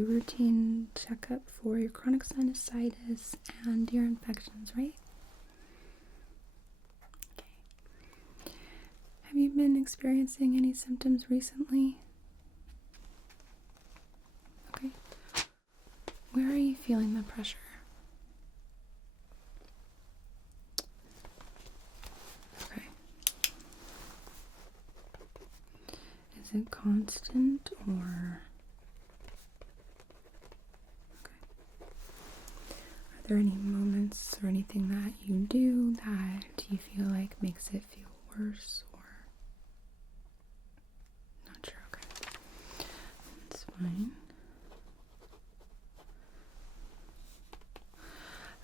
a routine checkup for your chronic sinusitis and ear infections, right? Okay. Have you been experiencing any symptoms recently? Okay. Where are you feeling the pressure? Okay. Is it constant or... Are there any moments or anything that you do that you feel like makes it feel worse or not sure? Okay, that's fine.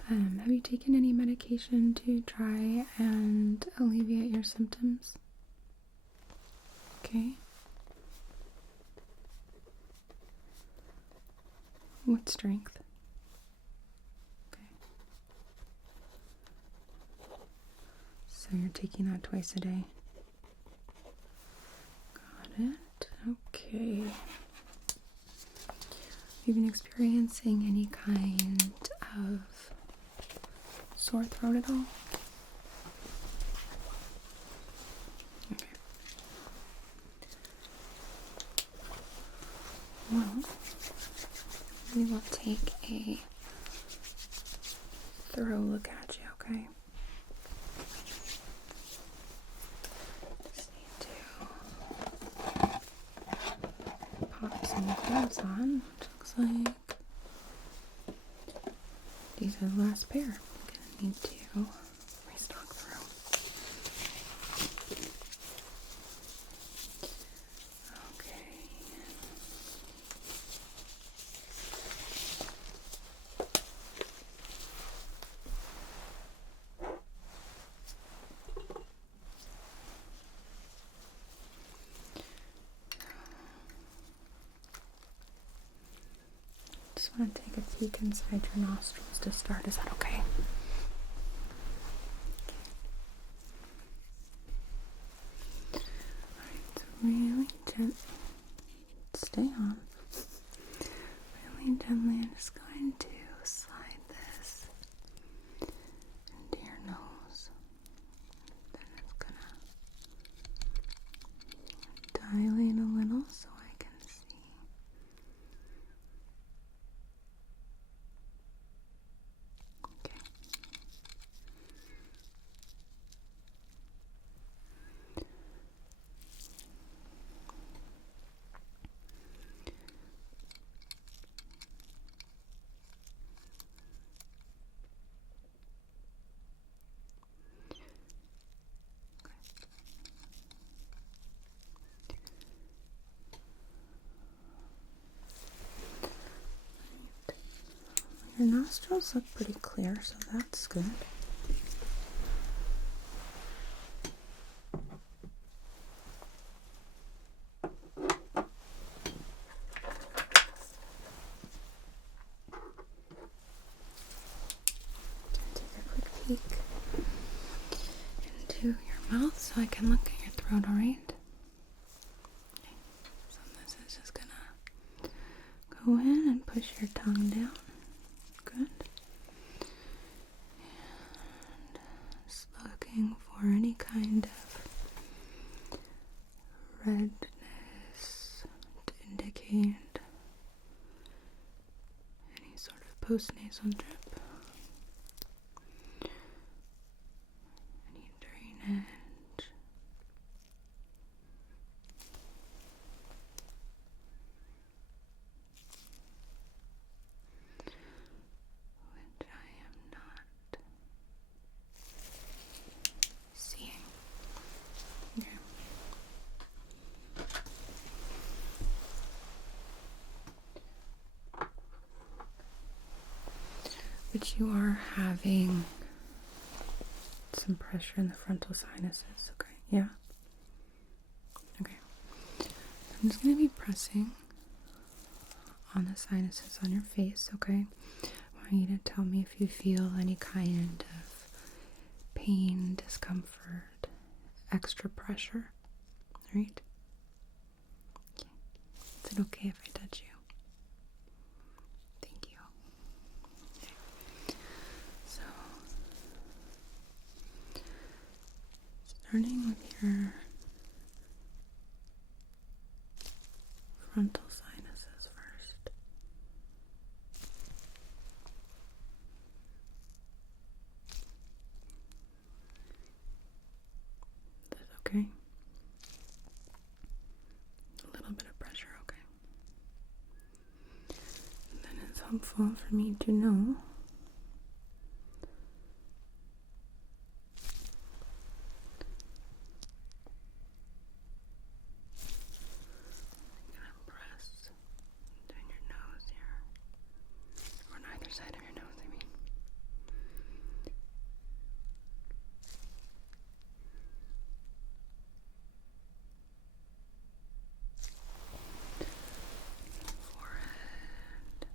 Have you taken any medication to try and alleviate your symptoms? Okay. What strength? So you're taking that twice a day. Got it. Okay. Have you been experiencing any kind of sore throat at all? Okay. Well, we will take a thorough look at you, okay? Just need to pop some gloves on, which looks like these are the last pair. I'm gonna need to restock the room. Okay. Just want to take a peek inside your nostrils to start. Is that okay? Alright, really gently. Stay on. Really gently, I'm just going to slide this into your nose. Then it's gonna dilate a little so I can see. Okay. Your nostrils look pretty clear, so that's good. Take a quick peek into your mouth so I can look at your throat, alright? Okay. So this is just gonna go in and push your tongue down. Good. And just looking for any kind of redness to indicate any sort of postnasal drip. Any drainage. Which I am not seeing. Okay. But you are having some pressure in the frontal sinuses, okay? Yeah? Okay. I'm just going to be pressing on the sinuses on your face, okay? I want you to tell me if you feel any kind of pain, discomfort, extra pressure, alright? Okay. Is it okay if I touch you? starting with your frontal sinuses first. That's okay. A little bit of pressure, okay. And then it's helpful for me to know press down your nose here, or on either side of your nose, I mean. Forehead.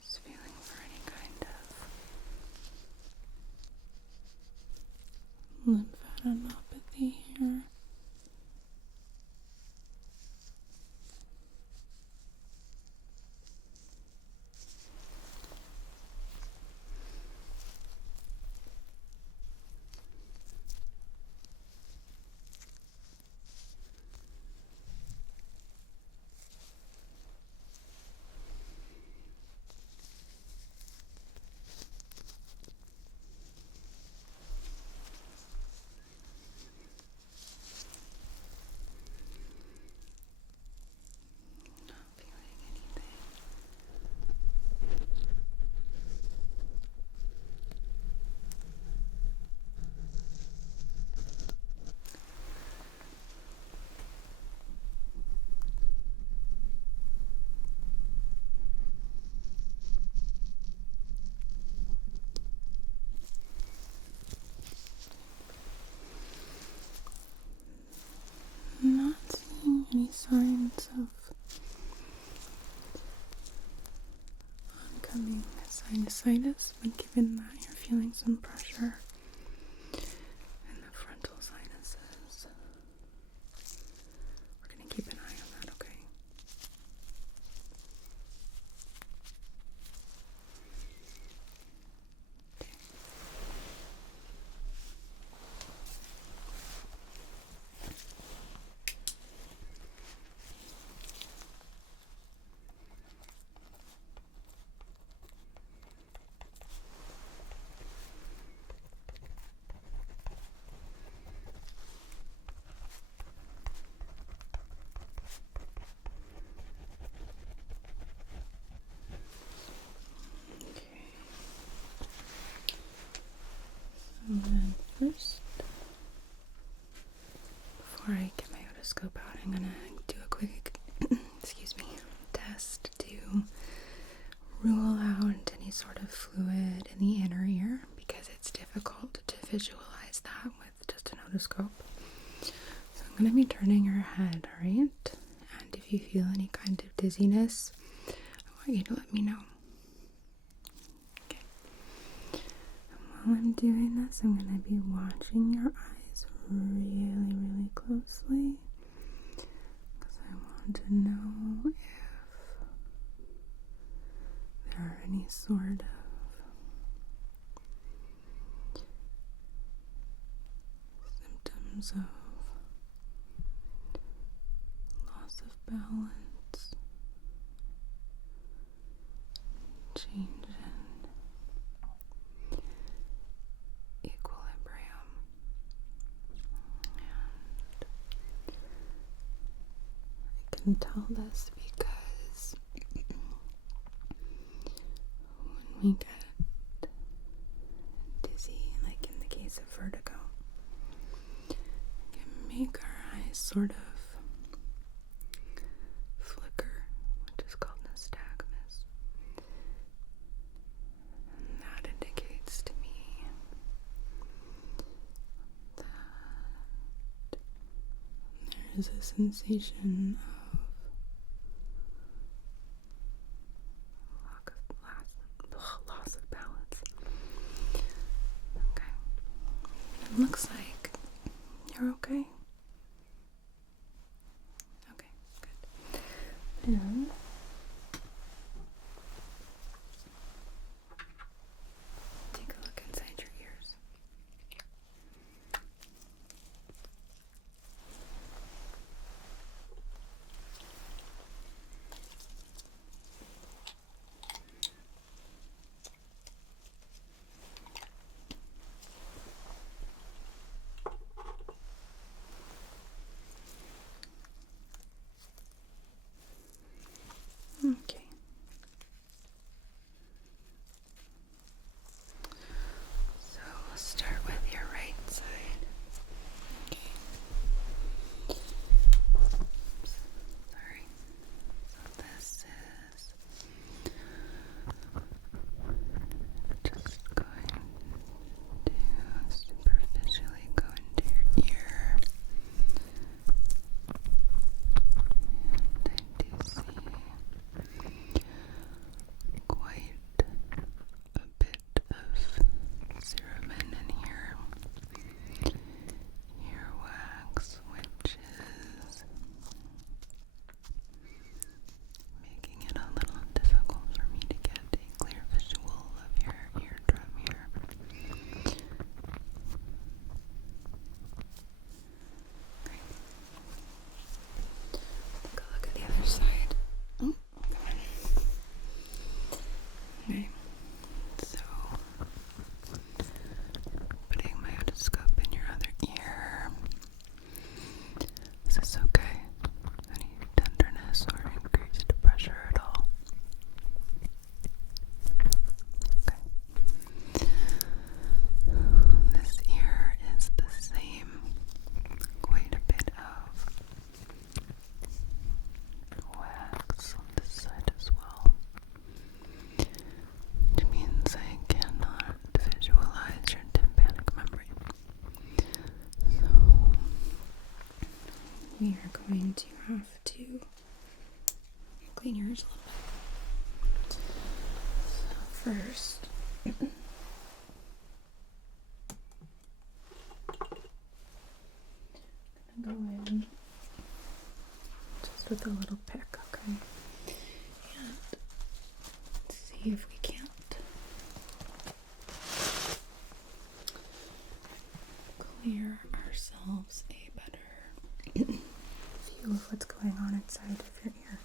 Just feeling for any kind of lymphadenopathy here. Not feeling anything. Not seeing any signs of oncoming sinusitis, but given that you're feeling some pressure in the frontal sinuses, we're going to keep an eye on that, okay? And then first, before I get my otoscope out, I'm gonna do a quick, excuse me, test to rule out any sort of fluid in the inner ear, because it's difficult to visualize that with just an otoscope. So I'm gonna be turning your head, alright? And if you feel any kind of dizziness, I want you to let me know. Okay. While I'm doing this, I'm going to be watching your eyes really, really closely, because I want to know if there are any sort of symptoms of loss of balance, change in equilibrium, and I can tell this because when we get dizzy, like in the case of vertigo, it can make our eyes sort of flicker, which is called nystagmus. And that indicates to me that there is a sensation of looks like you're okay. Okay, good. And take a look inside your ears. Okay. So we'll start with your right side. Okay. Oops. Sorry. So this is just going to superficially go into your ear. And I do see quite a bit of serum in here. Earwax, which is making it a little difficult for me to get a clear visual of your eardrum here. Great. Take a look at the other side. Oh, come on. Okay. So, putting my otoscope in your other ear. Is this okay? Any tenderness or increased pressure at all? Okay. This ear is the same. Quite a bit of wax on this side as well. Which means I cannot visualize your tympanic membrane. So we are going to have to clean yours a little bit. So first, I'm gonna go in just with a little pick, okay? And see if we can't clear ourselves a better view of what's going on inside of your ear.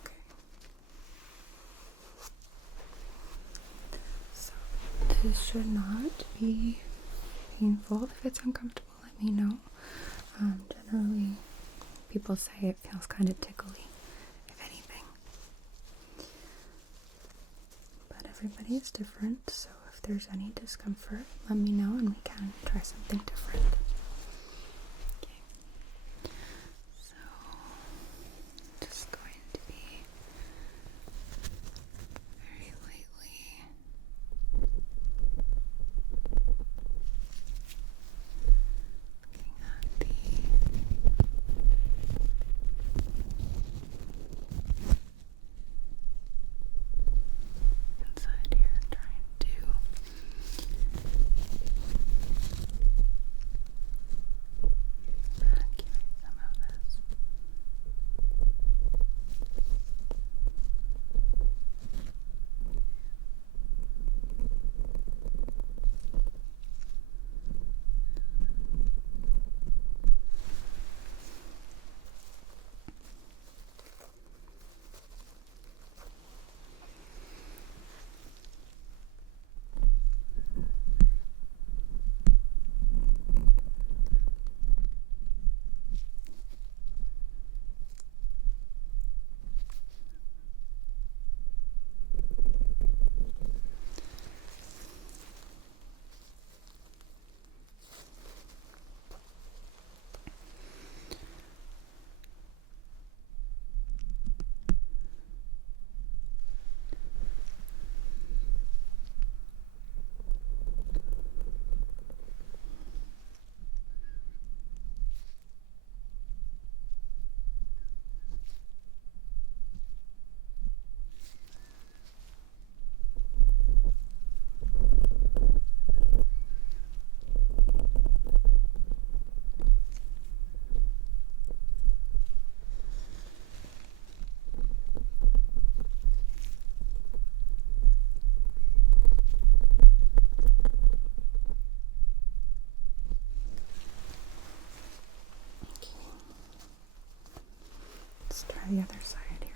Okay. So this should not be painful. If it's uncomfortable, let me know. Generally, people say it feels kind of tickly, if anything. But everybody is different, so if there's any discomfort, let me know and we can try something different. Okay. So, just going to be very lightly looking at the inside here, trying to the other side here.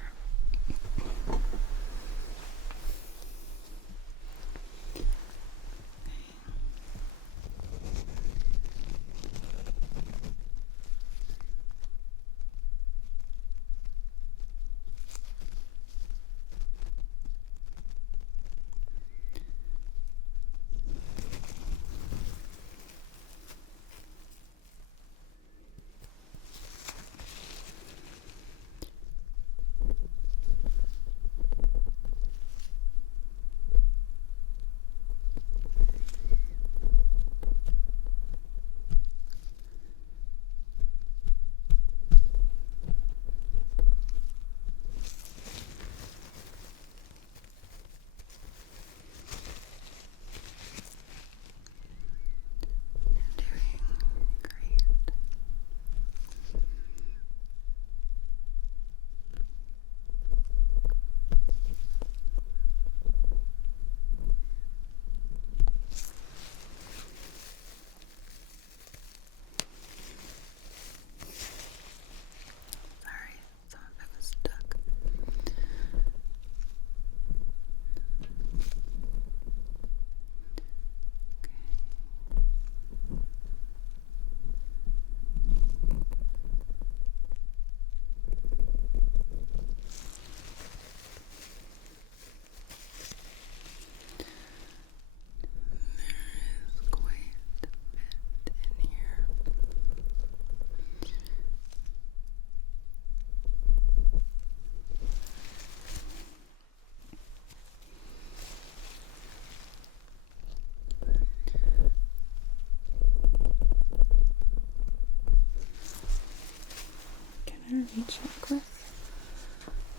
Recheck with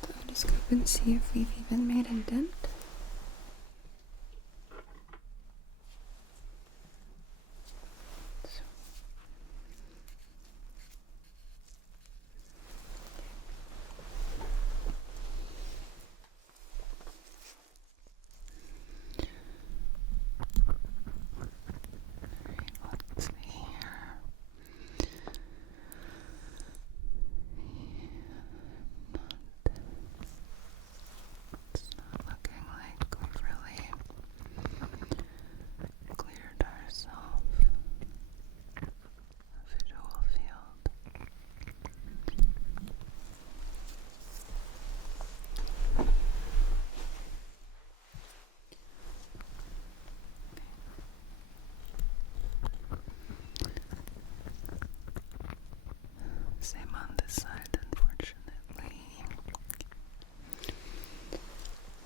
the otoscope and see if we've even made a dent. Same on this side, unfortunately.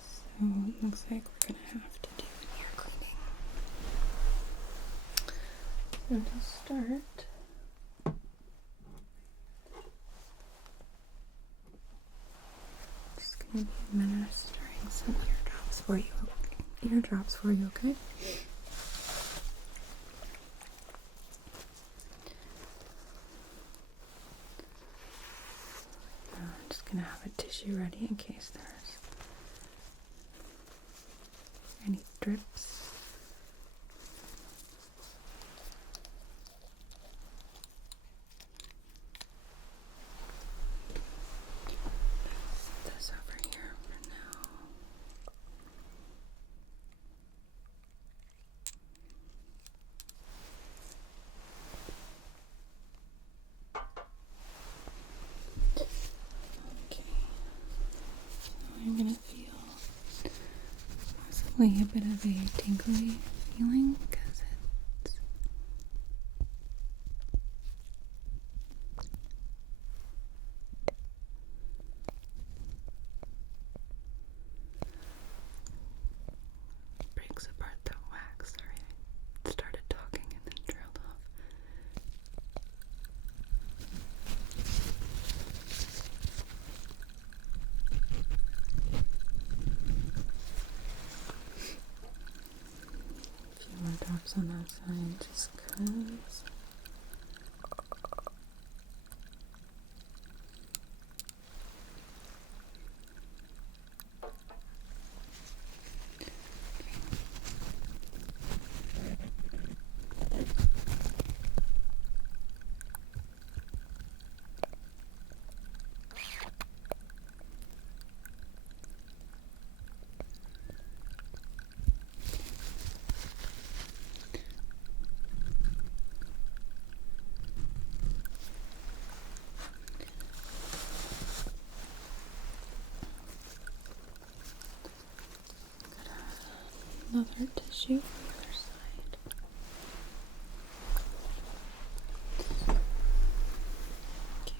So it looks like we're gonna have to do ear cleaning. So to start, just gonna be administering some eardrops for you. Okay? I'm just gonna have a tissue ready in case there's any drips. Set this over here for now. Okay, so I'm gonna feel possibly a bit of a tingly feeling because it's breaks apart the wax. Sorry, I started talking and then trailed off. A few more drops on that side, just cause. other tissue on the other side. Okay.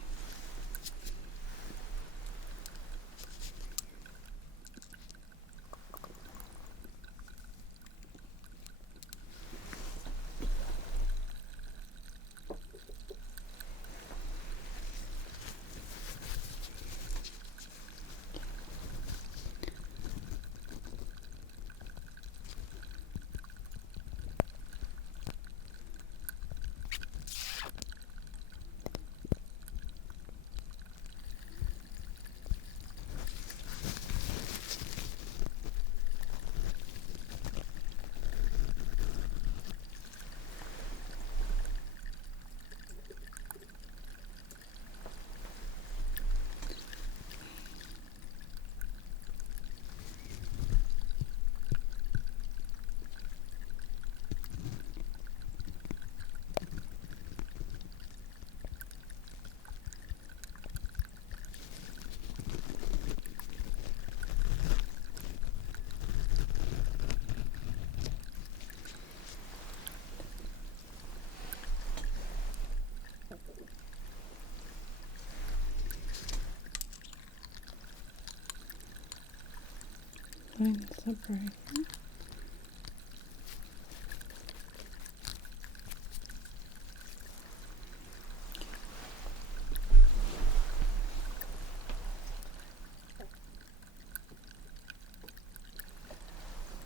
Line this up right here.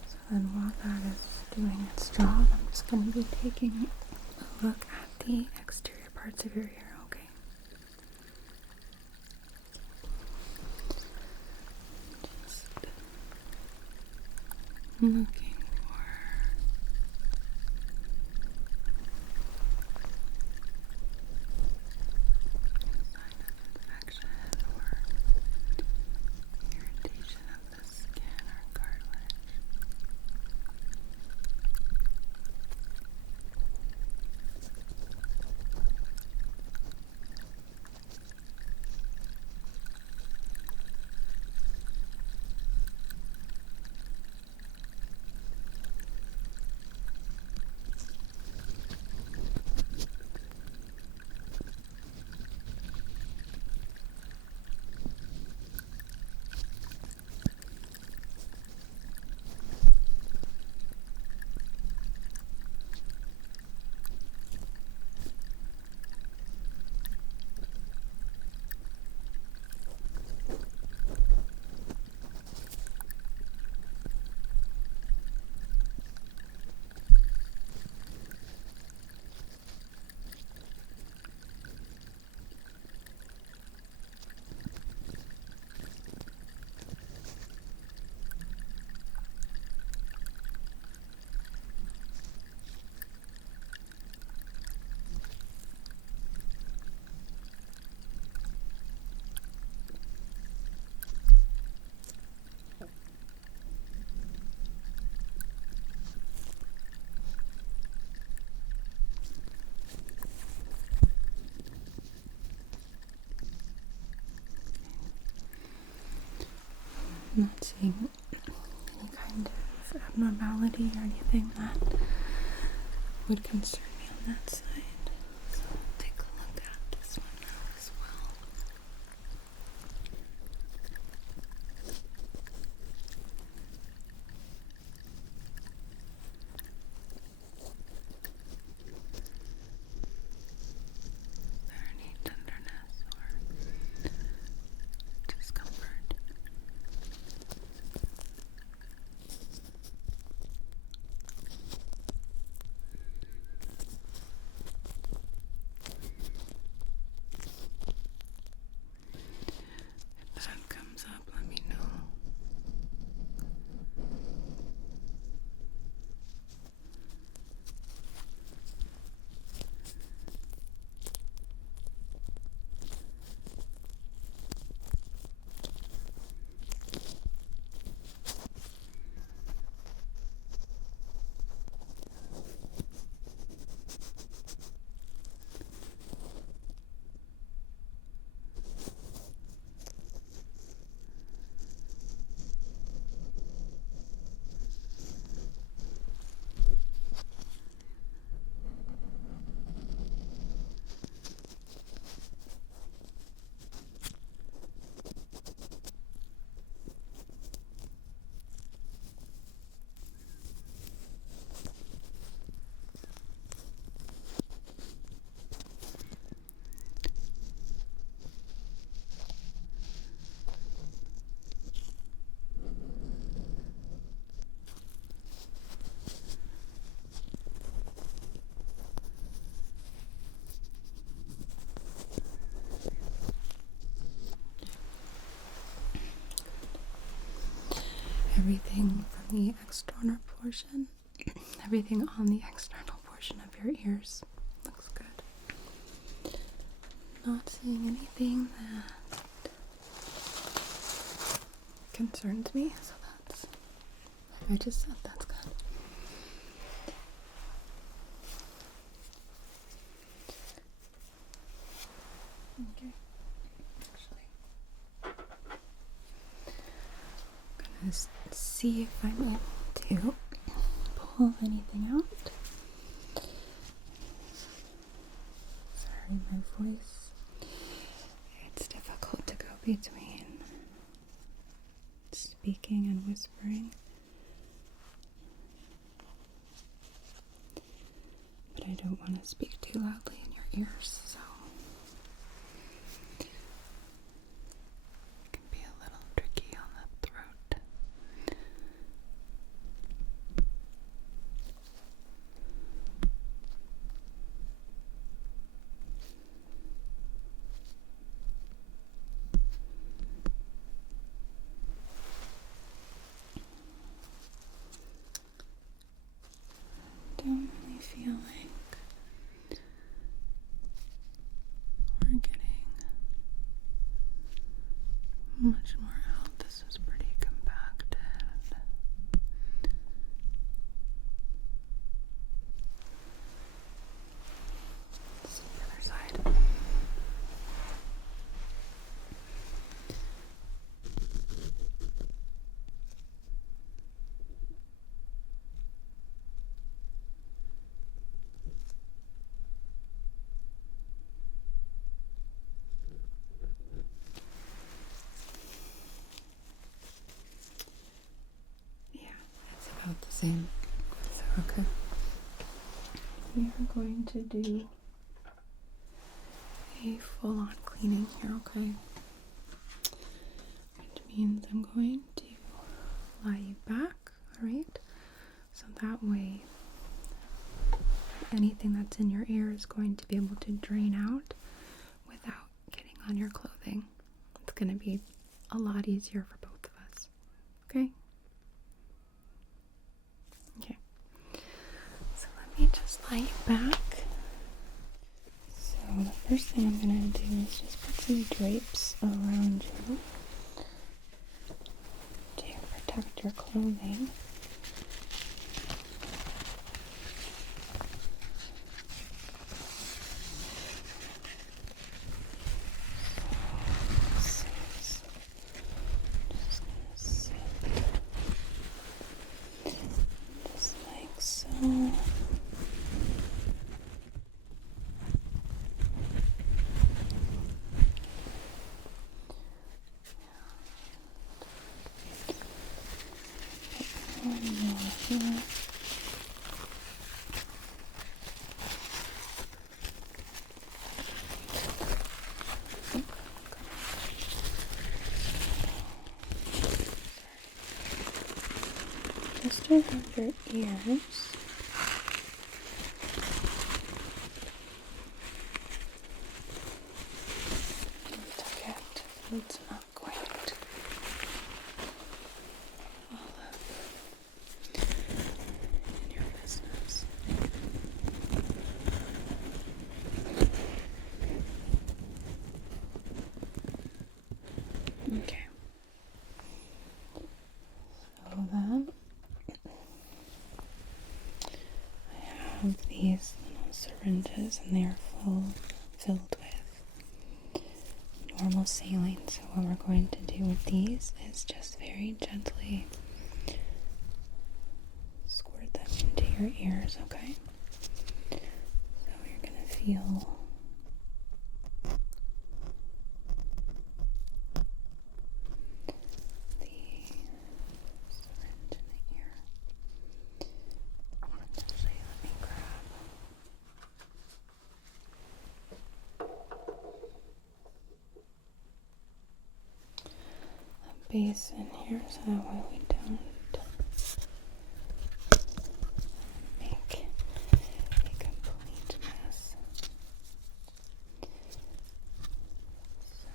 So then while that is doing its job, I'm just going to be taking a look at the exterior parts of your ear, okay? Just looking for sign of infection or irritation of the skin or cartilage. I'm not seeing any kind of abnormality or anything that would concern me on that side. So I'll take a look at this one now as well. Is there any tenderness or discomfort? the external portion. Everything on the external portion of your ears looks good. Not seeing anything that concerns me, so that's, like I just said, that's good. Okay. Actually, I'm gonna see if I'm able to pull anything out. Sorry, my voice. It's difficult to go between speaking and whispering. But I don't want to speak too loudly in your ears, so it can be a little tricky on the throat. Don't really feel like we're getting much more out. This is pretty compacted. Let's see the other side. Yeah, it's about the same. So, okay. We are going to do a full-on cleaning here, okay? Which means I'm going to lie you back, alright? So that way, anything that's in your ear is going to be able to drain out without getting on your clothing. It's going to be a lot easier for both of us, okay? Okay. So let me just lie you back. So the first thing I'm going to do is just put some drapes around you to protect your clothing. Just like so. One more here. Just around your ears. Tuck it so it's not quite all up in your business. Okay. So then I have these little syringes and they are filled with normal saline. So what we're going to do with these is just very gently squirt them into your ears, okay? So you're going to feel the syringe in the ear. Actually, let me grab a basin here so that way we don't make a complete mess. So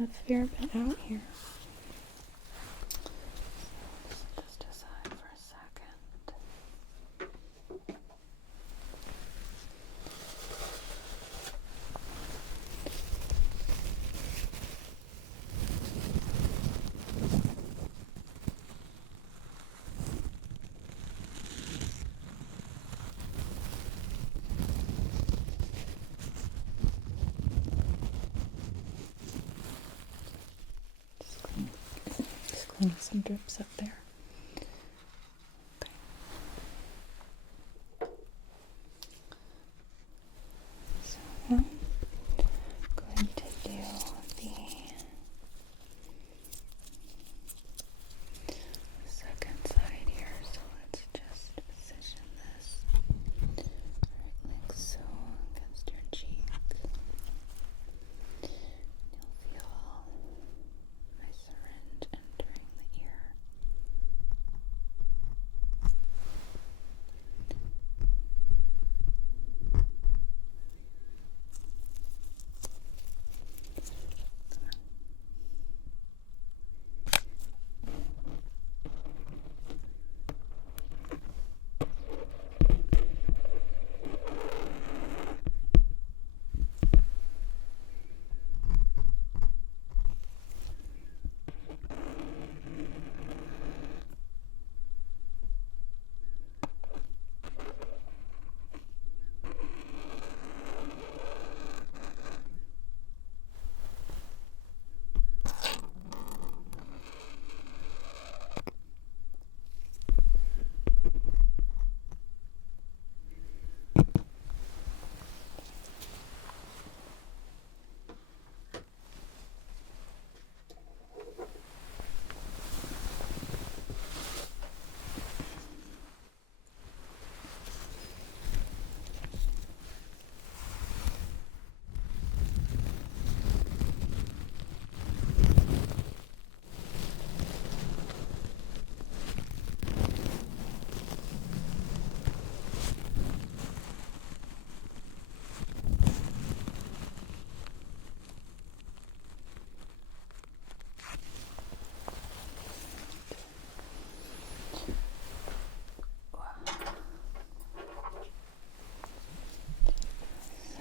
a fair bit out here. Just aside for a second. Just clean some drips up there. Okay. So I'm going to do the second side here. So let's just position this right like so against your cheek. You'll feel my syringe entering the ear.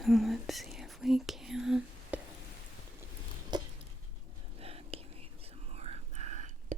So let's see if we can't evacuate some more of that.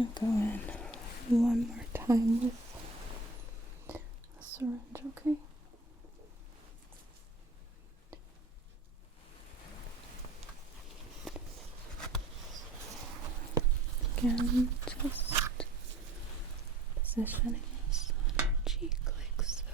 gonna go in one more time with a syringe, okay? Again, just positioning this on your cheek like so.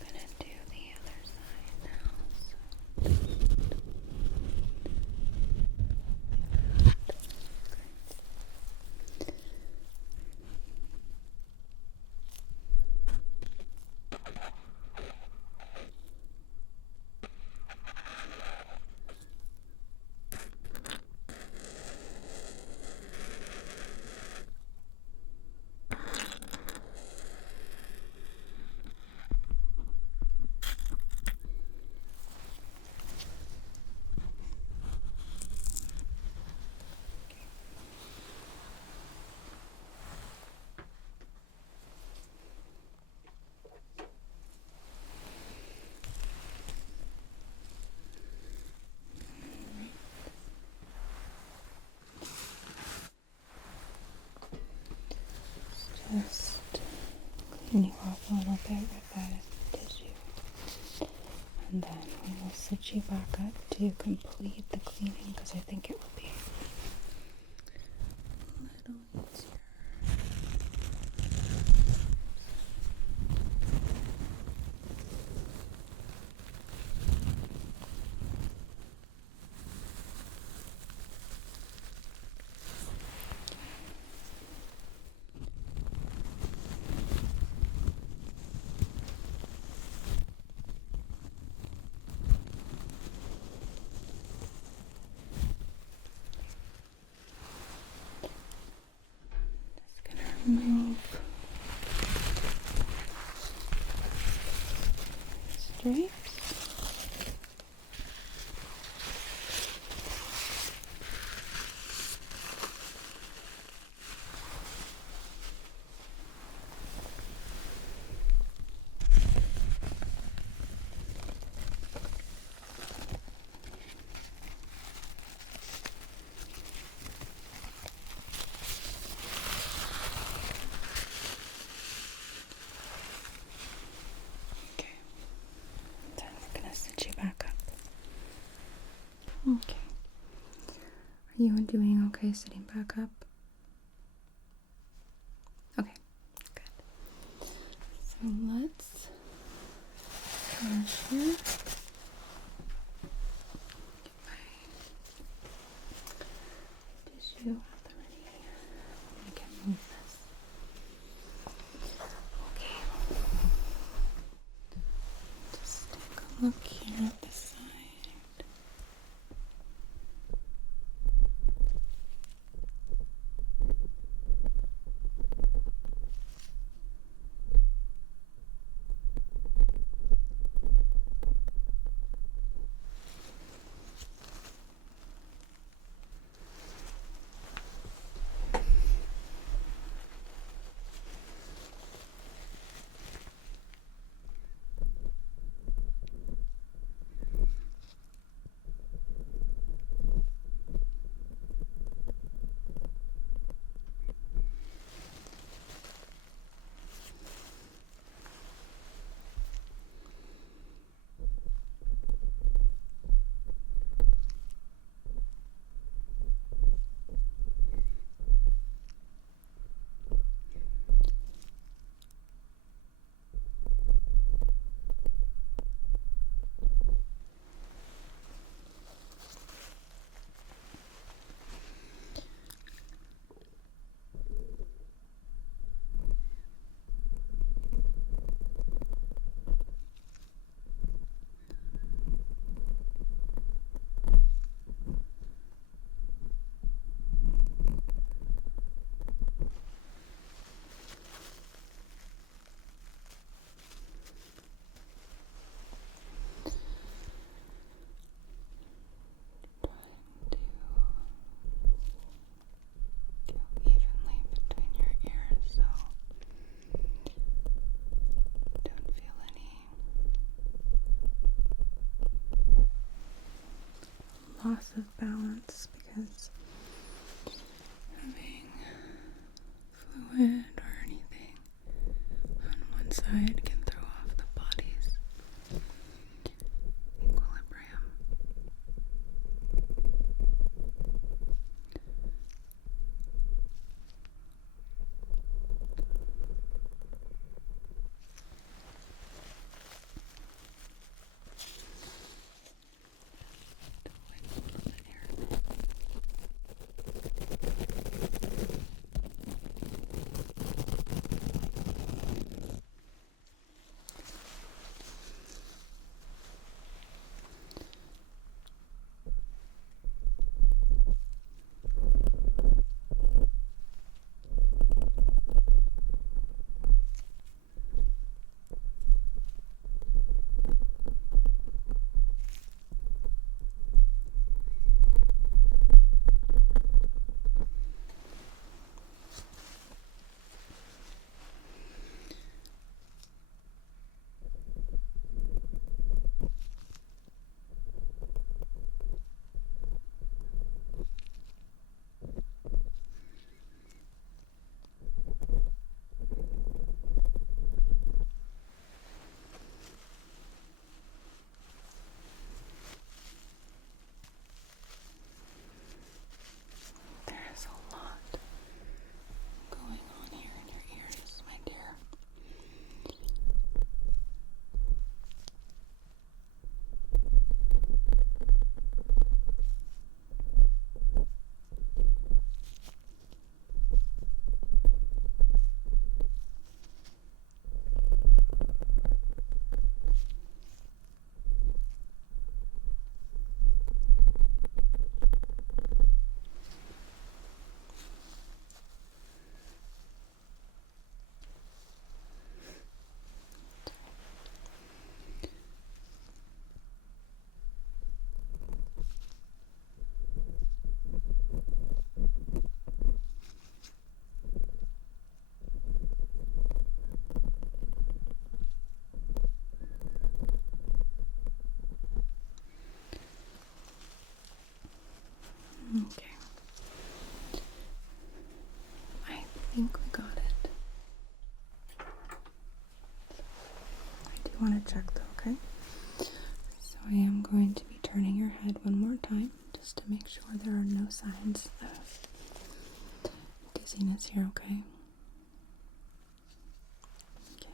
Gonna do the other side now. Just clean you off a little bit with that tissue, and then we will sit you back up to complete the cleaning because I think it will be a little easier. Remove stripes. Then we're gonna sit you back up. Okay. Are you doing okay sitting back up? Okay, good. So let's finish here. Get my tissue out the ready. I can move this. Okay. Just take a look here at the side. loss of balance because having fluid or anything on one side can throw off the body's equilibrium. There's a lot going on here in your ears, my dear. Okay. I think we got it. I do want to check though, okay? So I am going to be turning your head one more time just to make sure there are no signs of dizziness here, okay? Okay.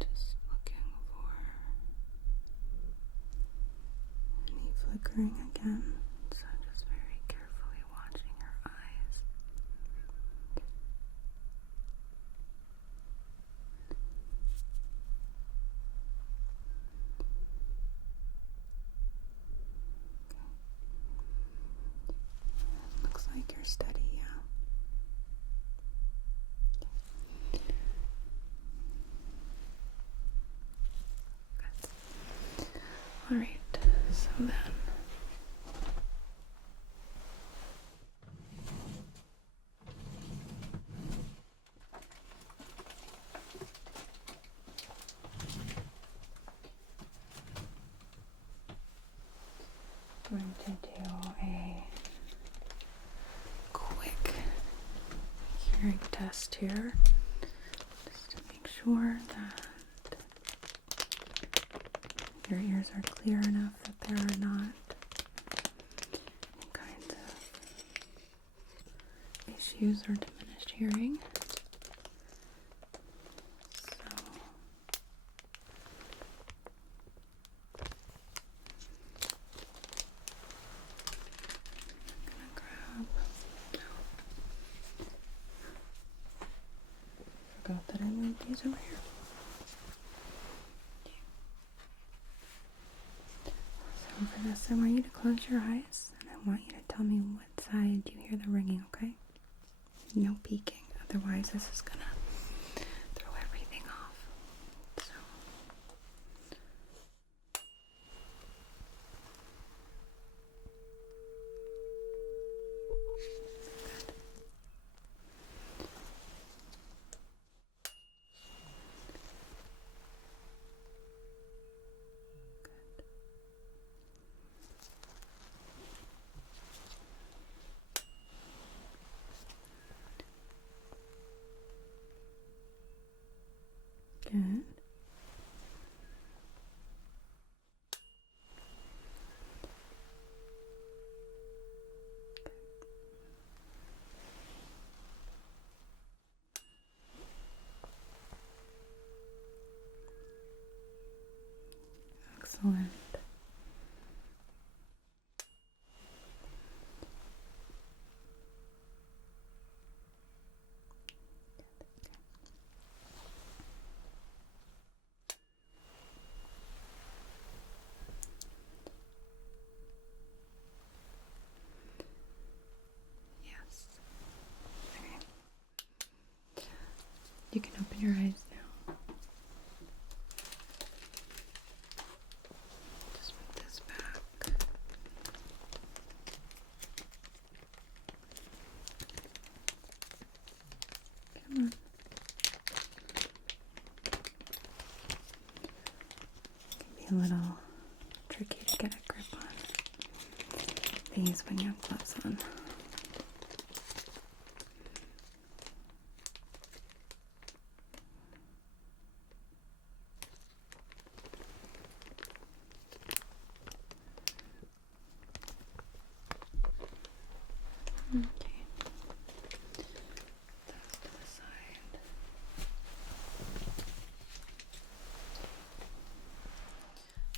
Just looking for any flickering again. So just very carefully watching your eyes. Looks like you're steady, yeah. Good. All right, so then I'm going to do a quick hearing test here just to make sure that your ears are clear enough that there are not any kinds of issues or diminished hearing. So I'm gonna grab, forgot that I laid these over here. So for this, I want you to close your eyes and I want you to tell me what side you hear the ringing, okay? No peeking, otherwise this is gonna throw everything off. So good. Excellent. Yes. Okay. You can open your eyes now. Just put this back. Come on. It can be a little tricky to get a grip on these when you have gloves on. Okay. That's to the side.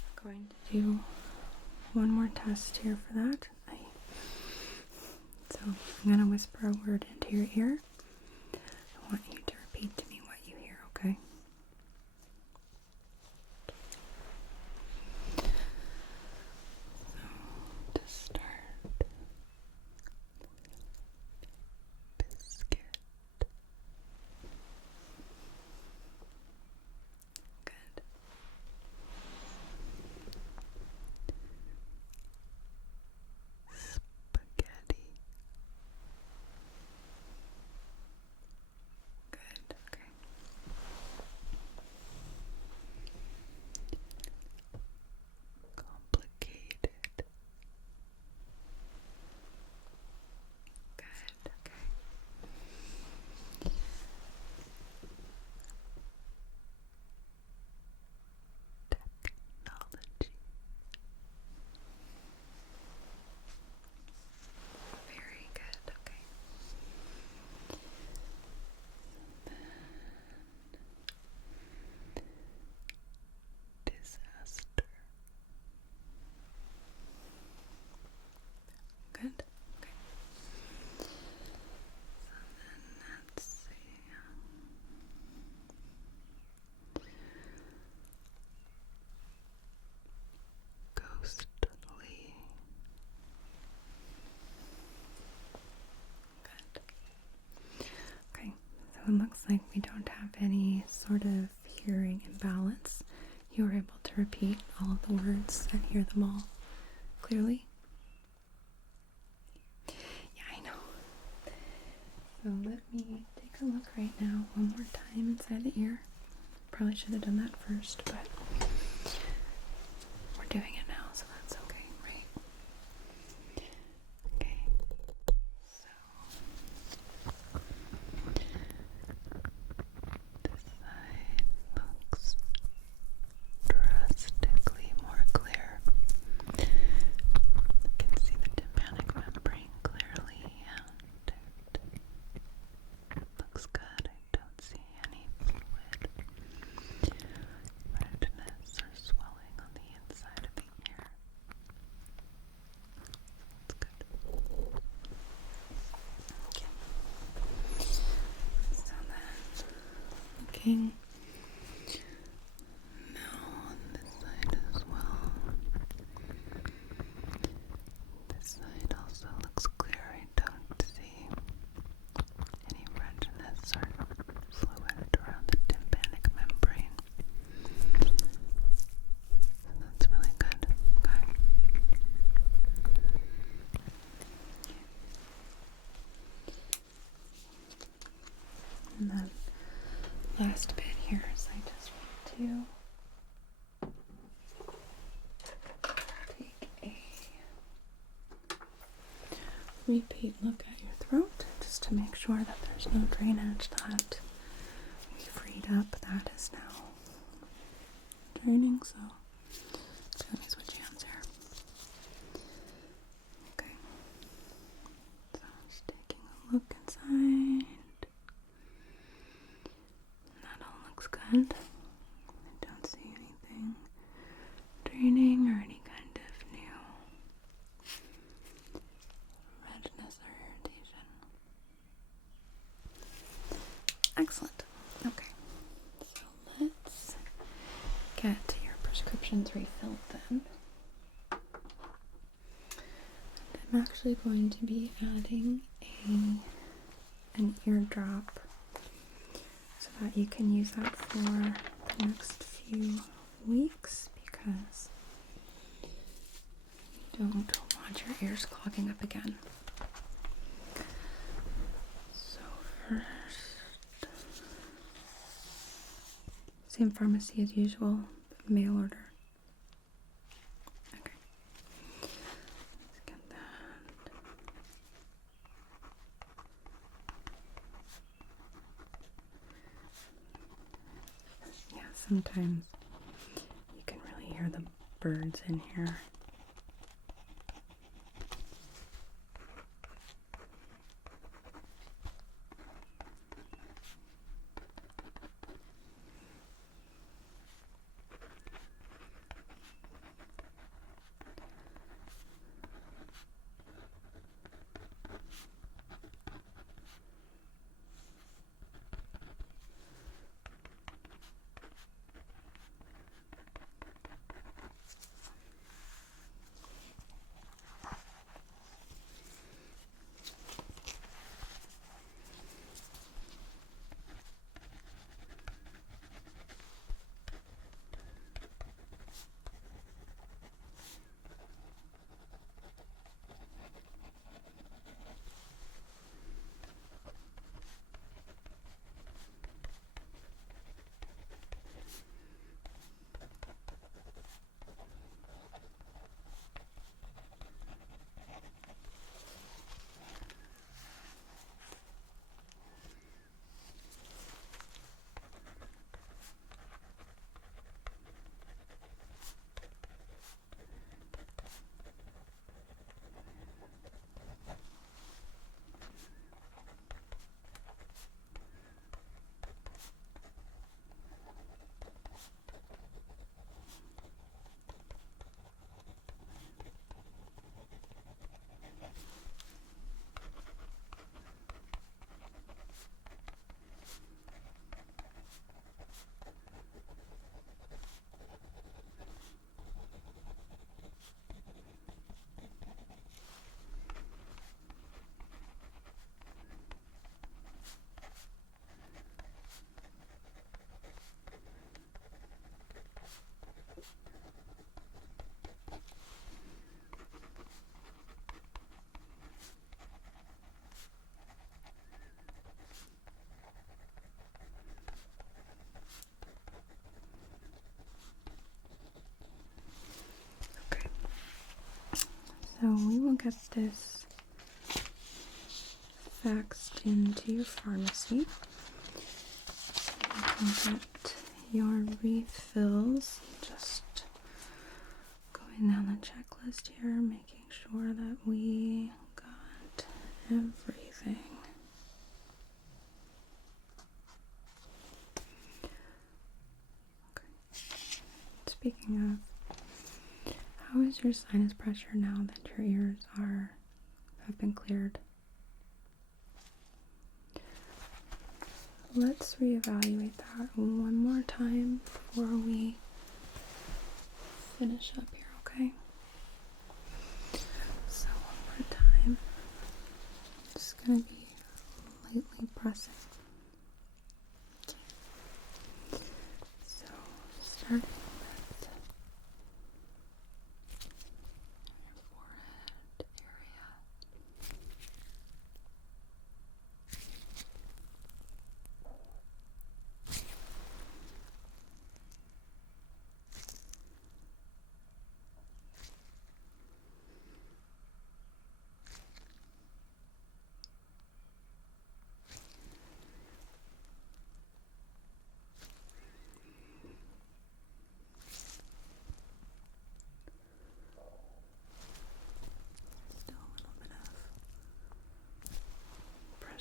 I'm going to do one more test here for that. So I'm going to whisper a word into your ear. I want you to repeat to me what you hear, okay? So, to start, biscuit. Good. Spaghetti. Good, okay. Complicated. Good, okay. Technology. Very good, okay. Disaster. Good, okay. So then let's see. Ghostly. Good. Okay, so it looks like we don't have any sort of hearing imbalance. You were able to repeat all of the words and hear them all clearly? Yeah, I know. So let me take a look right now one more time inside the ear. Probably should have done that first, but we're doing it now, so that's okay, right? Okay, so this side looks drastically more clear. I can see the tympanic membrane clearly, and it looks good. I don't see any fluid, redness, or swelling on the inside of the ear. That's good. Okay. So then, looking now on this side as well. This side also looks clear. I repeat look at your throat just to make sure that there's no drainage that we freed up that is now draining. So let me switch hands here. Okay. So just taking a look inside. That all looks good. I don't see anything draining or any kind of new redness or irritation. Excellent. Okay. So let's get your prescriptions refilled then. I'm actually going to be adding an eardrop so that you can use that for the next few weeks because you don't want your ears clogging up again. So first, same pharmacy as usual, mail order. Okay. Let's get that. Yeah, sometimes you can really hear the birds in here. So we will get this faxed into your pharmacy. You can get your refills. Just going down the checklist here, making sure that we got everything. Okay. Speaking of, how is your sinus pressure now that your ears have been cleared? Let's reevaluate that one more time before we finish up here, okay? So one more time. Just gonna be lightly pressing. Okay. So starting with your forehead area.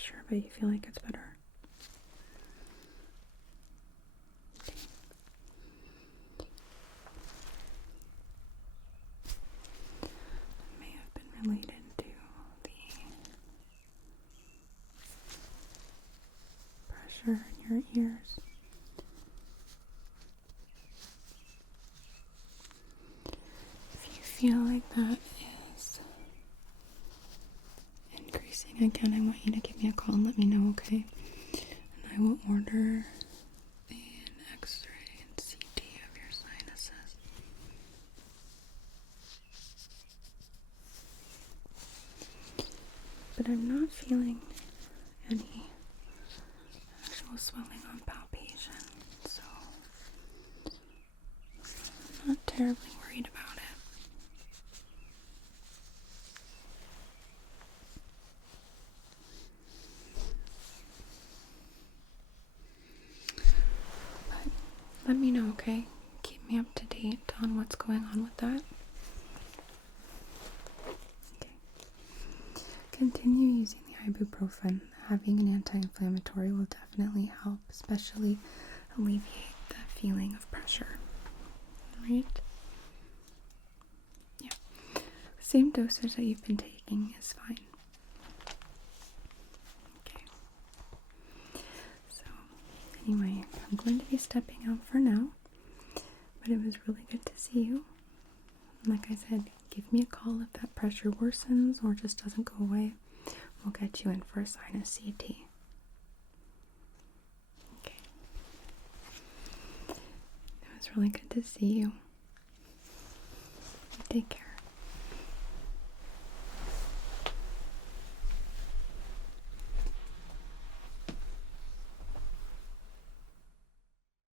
pressure, but you feel like it's better. Okay. It may have been related to the pressure in your ears. If you feel like that is increasing again, I want you to give me a call and let me know, okay? And I will order an X-ray and CT of your sinuses. But I'm not feeling any actual swelling on palpation, so I'm not terribly worried about it. But let me know, okay? Keep me up to date on what's going on with that. Okay. Continue using the ibuprofen. Having an anti-inflammatory will definitely help, especially alleviate the feeling of pressure. Right? Yeah. The same dosage that you've been taking is fine. Okay. So, anyway, I'm going to be stepping out for now, but it was really good to see you. Like I said, give me a call if that pressure worsens or just doesn't go away. We'll get you in for a sinus CT. Okay. It was really good to see you. Take care.